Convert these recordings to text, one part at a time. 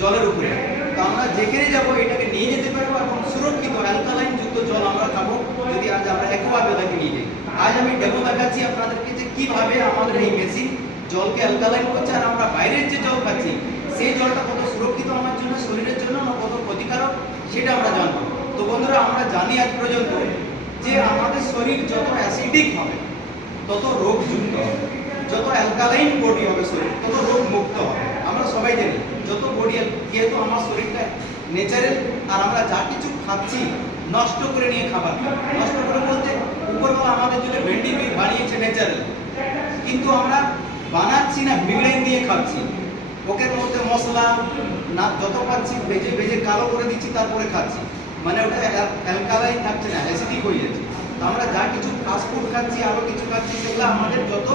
জলের উপরে। তো আমরা যেখানে যাব এটাকে নিয়ে যেতে পারবো এবং সুরক্ষিত অ্যালকালাইন যুক্ত জল আমরা খাবো যদি আজ আমরা অ্যাকোয়াবেলাকে নিয়ে যাই। আজ আমি ডেমো দেখাচ্ছি আপনাদেরকে যে কিভাবে আমাদের এই মেশিন জলকে অ্যালকালাইন করছে, আর আমরা বাইরের যে জল খাচ্ছি সেই জলটা কত সুরক্ষিত আমার জন্য, শরীরের জন্য না কত ক্ষতিকারক সেটা আমরা জানবো। তো বন্ধুরা, আমরা জানি আজ পর্যন্ত যে আমাদের শরীর যত অ্যাসিডিক হবে তত রোগযুক্ত হবে, যত অ্যালকালাইন বডি হবে শরীর তত রোগ মুক্ত হবে। আমরা সবাই জানি যত বডি, যেহেতু আমার শরীরটা নেচারেল, আর আমরা যা কিছু খাচ্ছি নষ্ট করে নিয়ে খাবার, নষ্ট করে বলতে উপরওয়ালা আমাদের জন্য ভেন্ডি বানিয়েছে নেচারেল, কিন্তু আমরা বানাচ্ছি না, বিগড়াই দিয়ে খাচ্ছি। ওকের মধ্যে মশলা না যত পাচ্ছি ভেজে ভেজে কালো করে দিচ্ছি, তারপরে খাচ্ছি, মানে ওটা অ্যালকালাইন থাকছে না, অ্যাসিডিক হয়ে যাচ্ছে। তো আমরা যা কিছু ফাস্টফুড খাচ্ছি, আরও কিছু খাচ্ছি, সেগুলো আমাদের যত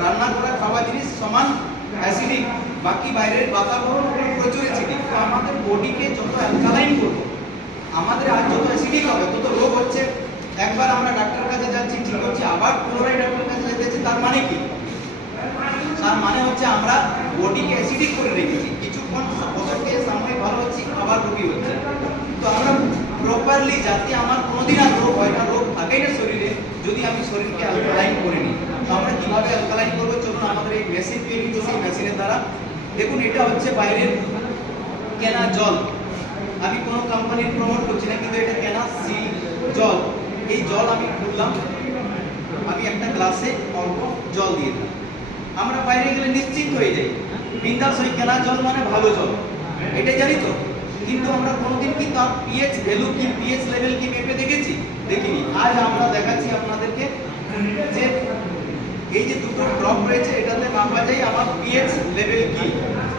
রান্না করা খাওয়া জিনিস সমান অ্যাসিডিক, বাকি বাইরের বাতাবরণ প্রচুর অ্যাসিডিক। তো আমাদের বডিকে যত অ্যালকালাইন করবো, আমাদের আর যত অ্যাসিডিক হবে তত রোগ হচ্ছে। একবার আমরা ডাক্তারের কাছে যাচ্ছি, ঠিক হচ্ছে, আবার পুনরায় ডাক্তারের কাছে যেতেছি, তার মানে কি? তার মানে হচ্ছে আমরা বডিকে অ্যাসিডিক করে রেখেছি, কিছুক্ষণ ওষুধ দিয়ে সাময়িক ভালো হচ্ছে, আবার রোগী হচ্ছে। তো আমরা প্রপারলি, যাতে আমার কোনোদিন আর রোগ হয় না, রোগ থাকেই না শরীরে, যদি আমি শরীরকে অ্যালকালাইন করে নিই। তো আমরা কীভাবে অ্যালকালাইন করবো, চলুন আমাদের এই মেশিন তৈরি হচ্ছে, সেই মেশিনের দ্বারা। দেখুন, এটা হচ্ছে বাইরের কেনা জল, আমি কোনো কোম্পানির প্রমোট করছি না, কিন্তু এটা কেনা সিল জল। এই জল আমি খুললাম, আমি একটা গ্লাসে অল্প জল দিয়ে দিলাম। আমরা বাইরে গেলে নিশ্চিন্ত হয়ে যাই, বিন্দাস ওই কেনা জল মানে ভালো জল, এটাই জানি তো। কিন্তু আমরা কোনোদিন কি তার পিএইচ ভ্যালু কি, পিএইচ লেভেল কি মেপে দেখেছি? দেখিনি। আজ আমরা দেখাচ্ছি আপনাদেরকে যে এই যে দুটো ড্রপ রয়েছে, এটাতে মাপা যায় আমার পিএইচ লেভেল কি,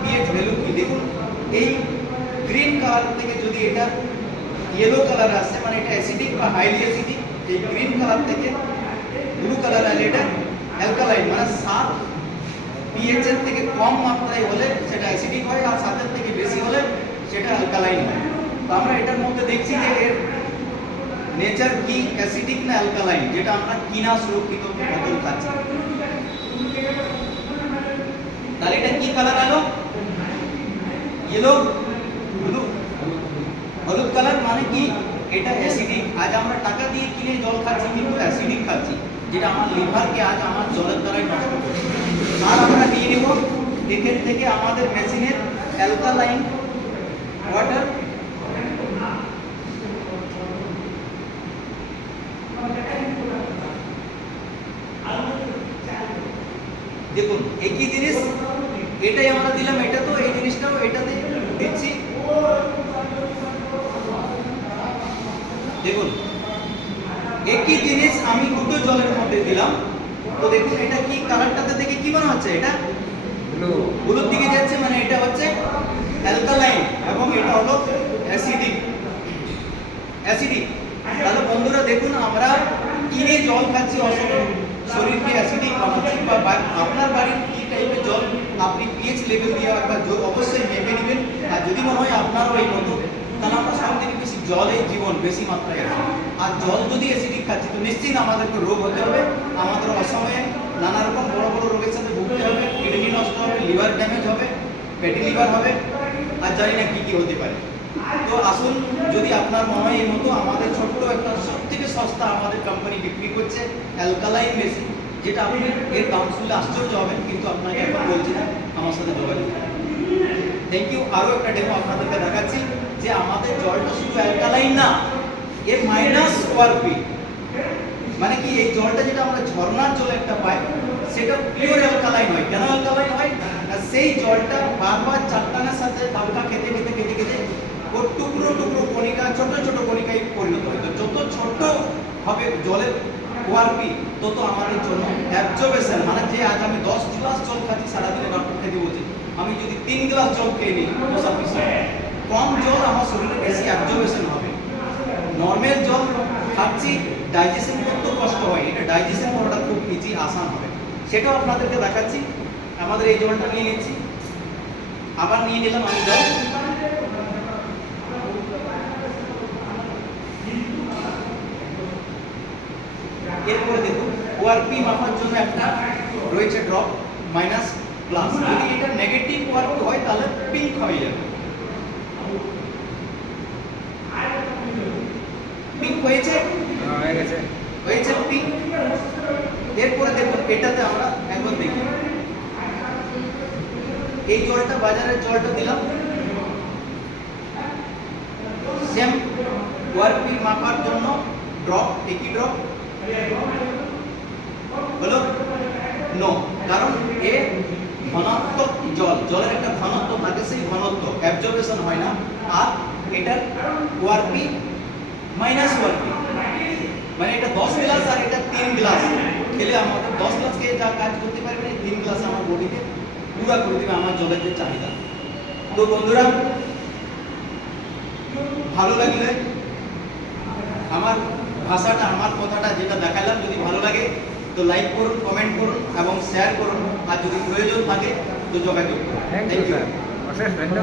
পিএইচ ভ্যালু কি। দেখুন, এই গ্রিন কালার থেকে যদি এটা ইয়েলো কালার আসছে, মানে এটা অ্যাসিডিক বা হাইলি অ্যাসিডিক। এই গ্রিন কালার থেকে ব্লু কালার আসলে এটা অ্যালকালাইন, মানে 7 পিএইচ এর থেকে কম মাত্রায় হলে সেটা অ্যাসিডিক হয়, আর 7 এর থেকে বেশি হলে সেটা অ্যালকালাইন হয়। তো আমরা এটার মধ্যে দেখছি যে এর নেচার কি, অ্যাসিডিক না অ্যালকালাইন, যেটা আমরা কিনা সুরক্ষিত বোতল খাচ্ছি। তাহলে এটা কি কালার আলো? ইয়েলো, ব্লু, হলুদ কালার, মানে কি এটা অ্যাসিডিক। আজ আমরা টাকা দিয়ে কিনে জল খাচ্ছি, কিন্তু অ্যাসিডিক খাচ্ছি, যেটা আমার লিভারকে আজ আমার জলের দ্বারাই নষ্ট করছে। আর আমরা নিয়ে নেব এখান থেকে আমাদের মেশিনের অ্যালকালাইন ওয়াটার। দেখুন, একই জিনিস, এটাই আমরা দিলাম, এটা তো এই জিনিসটাও এটাতে দিচ্ছি। দেখুন, একই জিনিস আমি দুটো জলের মধ্যে দিলাম। তো দেখুন, এটা কি কালারটাতে দেখে কি মনে হচ্ছে? এটা হলুদ দিকে যাচ্ছে, মানে এটা হচ্ছে অ্যালকালাইন এবং এটা হলো অ্যাসিডিক। অ্যাসিডিক। তাহলে বন্ধুরা দেখুন, আমরা কিনে জল খাচ্ছি, অসুস্থ শরীরকে অ্যাসিডিক বানাচ্ছি। বা আপনার বাড়ির কি টাইপের জল আপনি পিএইচ লেভেল দিয়ে একবার অবশ্যই মেপে নেবেন। আর যদি মনে হয় আপনারও এই মতো, তাহলে আমরা সব থেকে বেশি জলেই জীবন বেশি মাত্রায় আছে। আর জল যদি অ্যাসিডিক খাচ্ছি, তো নিশ্চিত আমাদেরকে রোগ হতে হবে, আমাদের অসময়ে নানা রকম বড় বড় রোগের সাথে ভুগতে হবে, কিডনি নষ্ট হবে, লিভার ড্যামেজ হবে, ফ্যাটি লিভার হবে, আর জানি না কি কি হতে পারে। তো আসুন, যদি আপনার মনে হয় এই মতো, আমাদের ছোট্ট একটা সব থেকে সস্তা আমাদের কোম্পানি বিক্রি করছে অ্যালকালাইন মেশিন, যেটা আপনি এর দাম শুনলে আশ্চর্য হবেন, কিন্তু আপনাকে এখন বলছি না, আমার সাথে যোগাযোগ। Thank you. আরও একটা ডেমো আপনাদেরকে দেখাচ্ছি যে আমাদের জলটা শুধু অ্যালকালাইন না, এর মাইনাস ওআরপি, মানে কি এই জলটা যেটা আমরা ঝর্ণার জল একটা পাই, সেটা পিওর অ্যালকালাইন হয়। কেন অ্যালকালাইন হয়? আর সেই জলটা বারবার চাট্টানের সাথে হালকা খেতে খেতে খেতে খেতে ওর টুকরো টুকরো কণিকা, ছোট ছোট কণিকায় পরিণত হয়। তো যত ছোট হবে জলের ওআরপি, তত আমাদের জন্য অ্যাবজর্বেশন, মানে যে আজ আমি 10 গ্লাস জল খাচ্ছি সারাদিনে, ডক্টর খেতে বলছি, আমি যদি 3 গ্লাস জল খেয়ে নিই তো সাফিসিয়েন্ট। কম জল আমার শরীরে বেশি অ্যাবজর্বেশন হবে। নর্মাল জল খাচ্ছি, ডাইজেশন করতে কষ্ট হয়, এটা ডাইজেশন করাটা খুব ইজি, আসান হবে। সেটাও আপনাদেরকে দেখাচ্ছি। আমাদের এই জলটা নিয়ে নিচ্ছি, আবার নিয়ে নিলাম আমি জল। এরপরে দেখুন, ওআরপি মাপার জন্য একটা রয়েছে ড্রপ, মাইনাস প্লাস। যদি এটা নেগেটিভ ওআরপি হয় তাহলে পিঙ্ক হয়ে যাবে, পিঙ্ক হয়েছে, হয়ে গেছে। হয়েছে পিঙ্ক। এরপরে দেখুন এটাতে আমরা একবার দেখি, এই জলটা বাজারের জলটা দিলাম, সেম ওয়ারপি মাপার জন্য ড্রপ, একই ড্রপ হলো নো, কারণ এ ঘনত্ব জল, জলের একটা ঘনত্ব থাকে, সেই ঘনত্ব অ্যাবজর্বেশন হয় না। আর এটার ওয়ারপি মাইনাস ওয়ারপি, মানে এটা 10 গ্লাস আর এটা 3 গ্লাস খেলে আমাদের 10 গ্লাস খেয়ে যা কাজ করতে পারবে না, 3 গ্লাস আমার বডিতে পুরো করে দিবে আমার জলের যে চাহিদা। তো বন্ধুরা ভালো লাগলে আমার ভাষাটা, আমার কথাটা যেটা দেখালাম যদি ভালো লাগে তো লাইক করুন, কমেন্ট করুন এবং শেয়ার করুন, আর যদি প্রয়োজন থাকে তো যোগাযোগ করুন। থ্যাংক ইউ স্যার, অশেষ ধন্যবাদ।